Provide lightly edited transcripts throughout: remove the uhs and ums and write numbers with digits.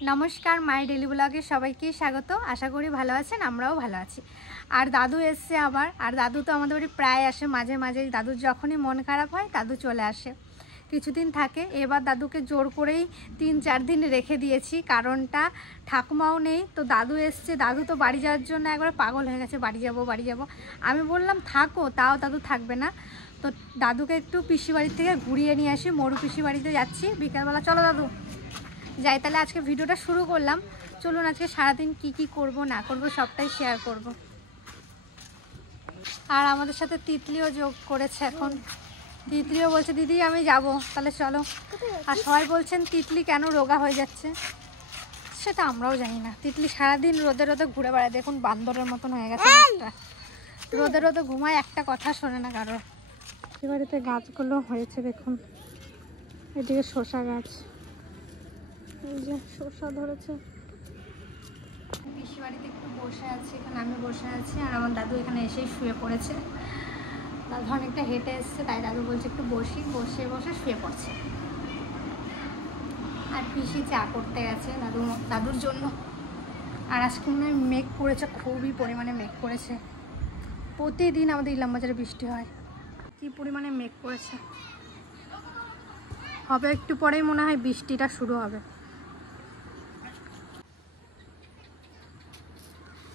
नमस्कार my daily ब्लगे सबाइके स्वागत। आशा करी भालो आछेन, आमराओ भालो आछि। और दादू एसेছে आबार, और दादू तो आमादेर बाड़ी प्राय आसे, माझे माझे दादुर जखोनी मन खाराप हय दादू चले आसे, কিছুদিন থাকে। এবার দাদুকে জোর করেই ৩-৪ দিন রেখে দিয়েছি, কারণটা ঠাকুমাও নেই তো, দাদু এসছে। দাদু তো বাড়ি যাওয়ার জন্য একবার পাগল হয়ে গেছে, বাড়ি যাব। আমি বললাম থাকো, তাও দাদু থাকবে না। তো দাদুকে একটু পিসি বাড়ি থেকে ঘুরিয়ে নিয়ে আসি, মরু পিসি বাড়িতে যাচ্ছি বিকালবেলা। চলো দাদু যাই তাহলে। আজকে ভিডিওটা শুরু করলাম, চলুন আজকে সারাদিন কি করব না করব সবটাই শেয়ার করব। আর আমাদের সাথে তিতলিও যোগ করেছে এখন। তিতলিও বলছে দিদি আমি যাব, তাহলে চলো। আর সবাই বলছেন তিতলি কেন রোগা হয়ে যাচ্ছে, সেটা আমরাও জানি না। তিতলি সারাদিন রোদে রোদে ঘুরে বেড়ায়, দেখুন বান্দরের মতন হয়ে গেছে। রোদে রোদে ঘুমায়, একটা কথা শোনে না কারোর। এবারেতে গাছগুলো হয়েছে দেখুন, এদিকে শসা গাছ, এই যে শসা ধরেছে। পিসি বাড়িতে একটু বসে আছি, এখানে আমি বসে আছি, আর আমার দাদু এখানে এসেই শুয়ে পড়েছে। দাদু অনেকটা হেঁটে এসছে, তাই দাদু বলছে একটু বসে বসে শুয়ে পড়ছে। আর পিসি চা করতে গেছে দাদুর জন্য। আর আজকে মনে হয় মেঘ করেছে, খুবই পরিমাণে মেঘ করেছে। প্রতিদিন আমাদের ইলামবাজারে বৃষ্টি হয়, কি পরিমাণে মেঘ করেছে। হবে একটু পরেই মনে হয় বৃষ্টিটা শুরু হবে।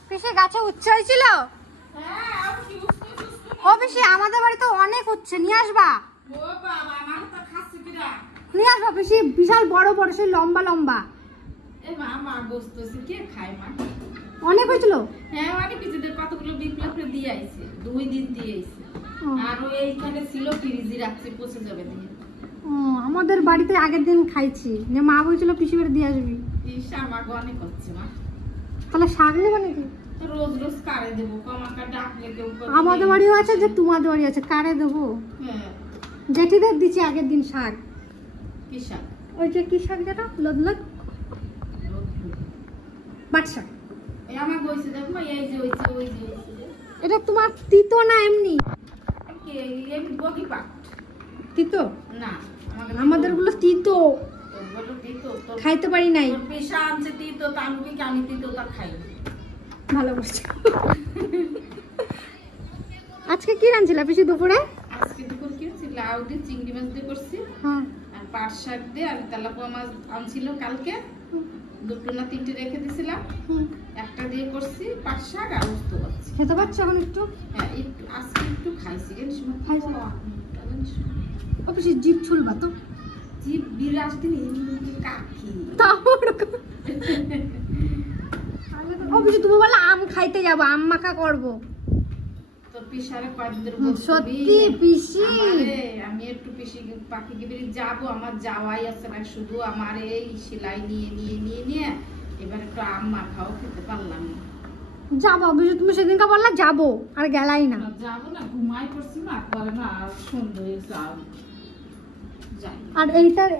পিসি গাছে উচ্ছে হয়েছিল? ও পিসি আমাদের বাড়িতে অনেক উচ্ছে, নিয়ে আসবা। নিয়ে আসবা পিসি, বিশাল বড় বড়, সেই লম্বা লম্বা। অনেক হয়েছিল। হ্যাঁ অনেক কিছু, কতগুলো বিপ্লব দিয়ে আইছে, 2 দিন দিয়ে আইছে। আর এইখানে ছিল ফ্রিজে রাখছে, পচে যাবে দিয়ে। আমাদের বাড়িতে আগের দিন খাইছি, যে মা বলছিল পিসি বাড়ি দিয়ে আসবি। আমাকে অনেক হচ্ছে মা, তাহলে শাক নেবে নাকি? রোজ রোজ কারে দেবো, আমাকে ডাকলে কেউ। আমাদের বাড়িও আছে, যে তোমাদের বাড়ি আছে, কারে দেবো? হ্যাঁ জেঠিদের দিচ্ছি আগের দিন শাক। কি শাক? ওই যে কি শাক যেটা লদলদ বাট শাক। এই আমার বইছে দেখো, এই যে ওই যে এটা তোমার তিতো না এমনি? কে এই বগি পাট তিতো না, আমাদের গুলো তিতো, বলো তিতো তো খাইতে পারি নাই। পেশা আনছে তিতো, তা আমি তিতো তা খাই। ভালো করছো। আজকে কি রাঁধছিলা পিসি দুপুরে? আজকে দুপুর কি হচ্ছে, লাউ দিয়ে চিংড়ি মাছ দিয়ে করছি। হ্যাঁ, আর পাট শাক দিয়ে, আর তেলাপোয়া মাছ আনছিল কালকে, 2টো না 3টে রেখে দিছিলাম, একটা দিয়ে করছি পাট শাক আর উস্ত করছি। খেতে পারছো এখন একটু? হ্যাঁ একটু আজকে একটু খাইছি, জানিস না খাইছো? ও পিসি জিভ ছুলবা তো, জিভ বিরাজ দিন এমনি কাকি। তাও ও পিসি তুমি বলে আম খাইতে যাবো, আম মাখা করবো। তোর পিসারে কয়েকদিন সত্যি পিসি, আমি একটু পিসি পাখি গিবিরি যাবো, আমার যাওয়াই আছে না, শুধু আমার এই সেলাই নিয়ে এবার একটু আম মাখাও খেতে পারলাম না। যাবো পিসি, তুমি সেদিনকে বললা যাবো, আর গেলাই না। যাবো না, ঘুমাই পড়ছি না, করে না সুন্দর যাও যাই। আর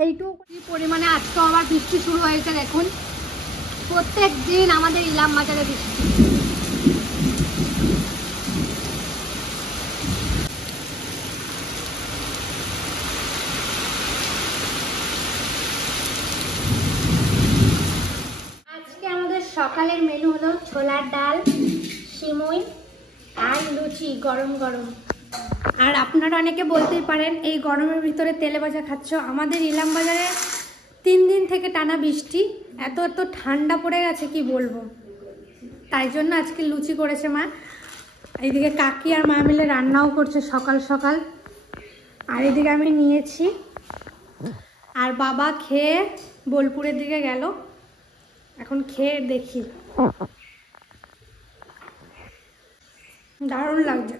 এইটুকু পরিমাণে আজকে আবার বৃষ্টি শুরু হয়েছে দেখুন, প্রত্যেক দিন আমাদের ইলামবাজারে বৃষ্টি। আজকে আমাদের সকালের মেনু হলো ছোলার ডাল, সিমুই আর লুচি গরম গরম। আর আপনারা অনেকে বলতেই পারেন এই গরমের ভিতরে তেলে ভাজা খাচ্ছ। আমাদের ইলামবাজারে 3 দিন থেকে টানা বৃষ্টি, এত ঠান্ডা পড়ে গেছে কি বলবো, তাই জন্য আজকে লুচি করেছে মা। এইদিকে কাকি আর মা মিলে রান্নাও করছে সকাল সকাল। আর এদিকে আমি নিয়েছি, আর বাবা খেয়ে বোলপুরের দিকে গেল, এখন খেয়ে দেখি। দারুণ লাগছে।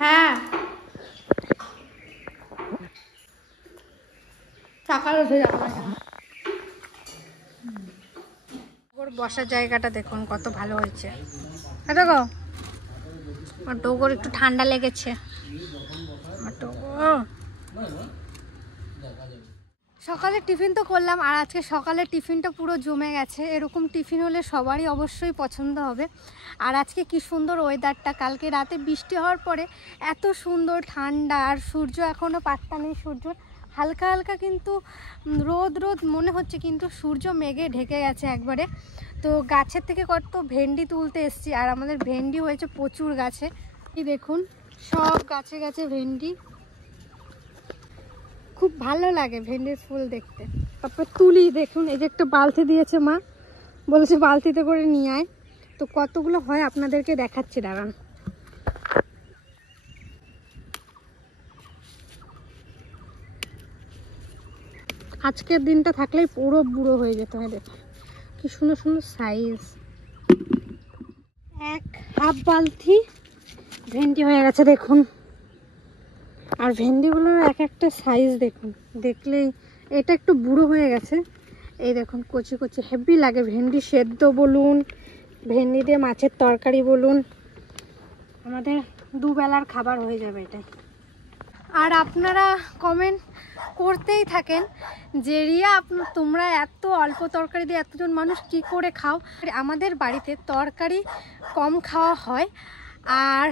হ্যাঁ সকাল উঠে যাবে। বসার জায়গাটা দেখুন কত ভালো হয়েছে। দেখো টোগর একটু ঠান্ডা লেগেছে। সকালে টিফিন তো করলাম, আর আজকে সকালের টিফিনটা পুরো জমে গেছে। এরকম টিফিন হলে সবারই অবশ্যই পছন্দ হবে। আর আজকে কি সুন্দর ওয়েদারটা, কালকে রাতে বৃষ্টি হওয়ার পরে এত সুন্দর ঠান্ডা, আর সূর্য এখনও পাত্তা নেই, সূর্য হালকা হালকা কিন্তু রোদ রোদ মনে হচ্ছে, কিন্তু সূর্য মেঘে ঢেকে গেছে একবারে। তো গাছের থেকে কত ভেন্ডি তুলতে এসেছি, আর আমাদের ভেন্ডি হয়েছে প্রচুর গাছে। এই দেখুন সব গাছে গাছে ভেন্ডি, খুব ভালো লাগে ভেন্ডির ফুল দেখতে। তারপর তুলি দেখুন, এই যে একটা বালতি দিয়েছে মা, বলেছে বালতিতে করে নিয়ে আয়। তো কতগুলো হয় আপনাদেরকে দেখাচ্ছি, দাঁড়ান। আজকের দিনটা থাকলেই পুরো বুড়ো হয়ে যেত। হয় দেখুন কি সুন্দর সুন্দর সাইজ, এক হাফ বালতি ভেন্ডি হয়ে গেছে দেখুন। আর ভেন্ডিগুলোর এক একটা সাইজ দেখুন, দেখলেই এটা একটু বুড়ো হয়ে গেছে। এই দেখুন কচি কচি, হেভি লাগে। ভেন্ডি সেদ্ধ বলুন, ভেন্ডি দিয়ে মাছের তরকারি বলুন, আমাদের দুবেলার খাবার হয়ে যাবে এটাই। আর আপনারা কমেন্ট করতেই থাকেন যে রিয়া তোমরা এত অল্প তরকারি দিয়ে এতজন মানুষ কি করে খাও। আমাদের বাড়িতে তরকারি কম খাওয়া হয়, আর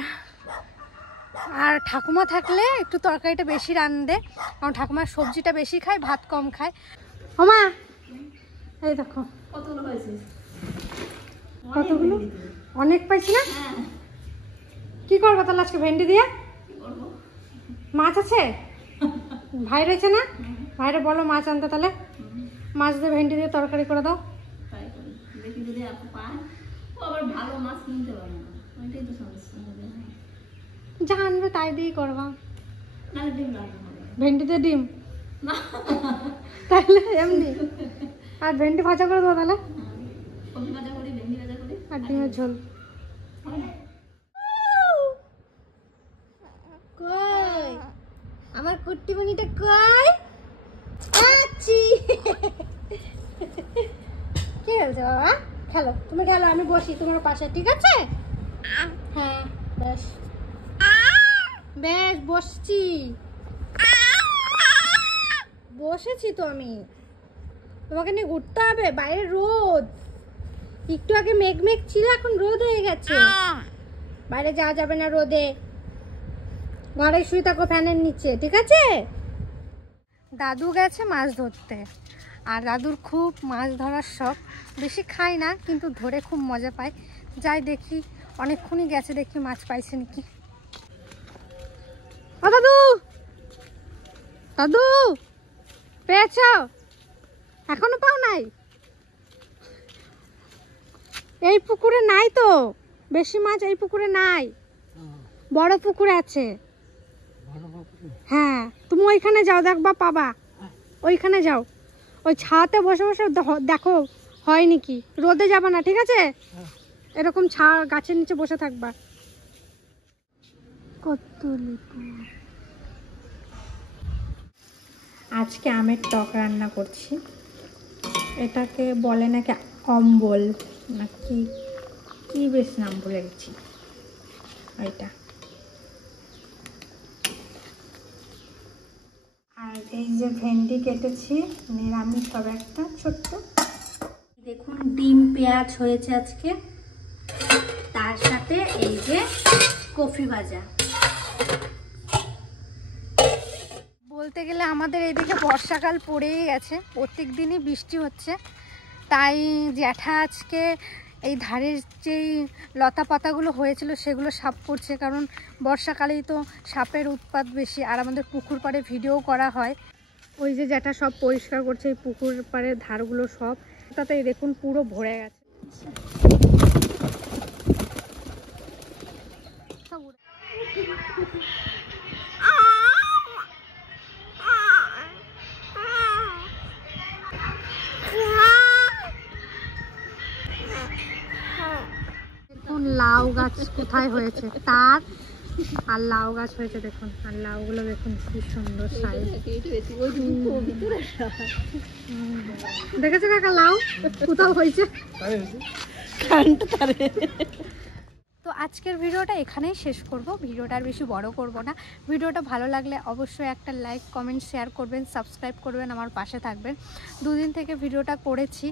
আর ঠাকুমা থাকলে একটু তরকারিটা বেশি রান্ধে, কারণ ঠাকুমার সবজিটা বেশি খায়, ভাত কম খায়। ওমা এই দেখো কতগুলো হয়েছে, কতগুলো, অনেক পাইছি না। কি করবো তাহলে আজকে ভেন্ডি দিয়ে? মাছ আছে, ভাই রয়েছে না, ভাইরে বলো মাছ আনতে, তাহলে মাছ দিয়ে ভেন্ডি দিয়ে তরকারি করে দাও। দেখি যদি আপু পায়, ও আবার ভালো মাছ কিনতে পারে না, ওইটাই তো সমস্যা। যা আনবে তাই দিয়েই করবা, না ডিম রান্না হবে, ভেন্ডি দিয়ে ডিম তাহলে এমনি, আর ভেন্ডি ভাজা করে দেবো তাহলে, কপি ভাজা করি, ভেন্ডি ভাজা করি, আর ডিমের ঝোল। কই আমার কুট্টি বনিটা কই? আছি। কি হয়েছে বাবা? খেলো, তুমি খেলো, আমি বসি তোমার পাশে, ঠিক আছে? হ্যাঁ বেশ বেশ, বসছি, বসেছি তো আমি। তোমাকে নিয়ে ঘুরতে হবে, বাইরে রোদ, একটু আগে মেঘ মেঘ ছিল, এখন রোদ হয়ে গেছে, বাইরে যাওয়া যাবে না রোদে, ঘরে শুয়ে থাকো ফ্যানের নিচে, ঠিক আছে? দাদু গেছে মাছ ধরতে, আর দাদুর খুব মাছ ধরার শখ, বেশি খায় না কিন্তু ধরে খুব মজা পায়। যাই দেখি, অনেকক্ষণই গেছে, দেখি মাছ পাইছে নাকি। ও দাদু, দাদু পেয়েছ? এখনো পাও নাই? এই পুকুরে নাই তো বেশি মাছ, এই পুকুরে নাই, বড় পুকুরে আছে। হ্যাঁ তুমি ওইখানে যাও, দেখবা পাবা, ওইখানে যাও, ওই ছাতে বসে বসে দেখো হয় নাকি। রোদে যাবা না, ঠিক আছে? এরকম গাছের নিচে বসে থাকবা। কত আজকে আমের টক রান্না করছি, এটাকে বলে নাকি অম্বল নাকি কি বেশ নাম ভুলে গেছি ওইটা। আর এই যে ভেন্ডি কেটেছি নিরামিষ, তবে একটা ছোট্ট, দেখুন ডিম পেঁয়াজ হয়েছে আজকে, তার সাথে এই যে কফি ভাজা। বলতে গেলে আমাদের এইদিকে বর্ষাকাল পড়েই গেছে, প্রত্যেক দিনই বৃষ্টি হচ্ছে, তাই জ্যাঠা আজকে এই ধারের যেই লতা পাতাগুলো হয়েছিল সেগুলো সাফ করছে, কারণ বর্ষাকালেই তো সাপের উৎপাত বেশি। আর আমাদের পুকুর পাড়ে ভিডিও করা হয়, ওই যে জ্যাঠা সব পরিষ্কার করছে এই পুকুর পাড়ের ধারগুলো সব, তাতে দেখুন পুরো ভরে গেছে। লাউ গাছ কোথায় হয়েছে তার, আর লাউ গাছ হয়েছে দেখুন, আর লাউগুলো দেখুন কি সুন্দর সাইজ। দেখেছো কাকা লাউ কোথাও হয়েছে? তো আজকের ভিডিওটা এখানেই শেষ করব, ভিডিওটা আর বেশি বড় করব না। ভিডিওটা ভালো লাগলে অবশ্যই একটা লাইক কমেন্ট শেয়ার করবেন, সাবস্ক্রাইব করবেন, আমার পাশে থাকবেন। দুদিন থেকে ভিডিওটা করেছি,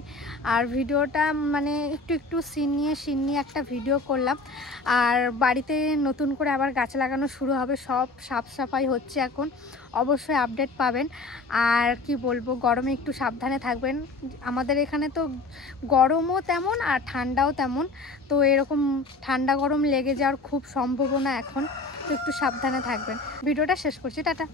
আর ভিডিওটা মানে একটু সিন নিয়ে একটা ভিডিও করলাম। আর বাড়িতে নতুন করে আবার গাছ লাগানো শুরু হবে, সব সাফ সাফাই হচ্ছে এখন। অবশ্যই আপডেট পাবেন। আর কি বলবো, গরমে একটু সাবধানে থাকবেন। আমাদের এখানে তো গরমও তেমন আর ঠান্ডাও তেমন, তো এরকম ঠান্ডা গরম লেগে যাওয়ার খুব সম্ভাবনা এখন, তো একটু সাবধানে থাকবেন। ভিডিওটা শেষ করছি, টাটা।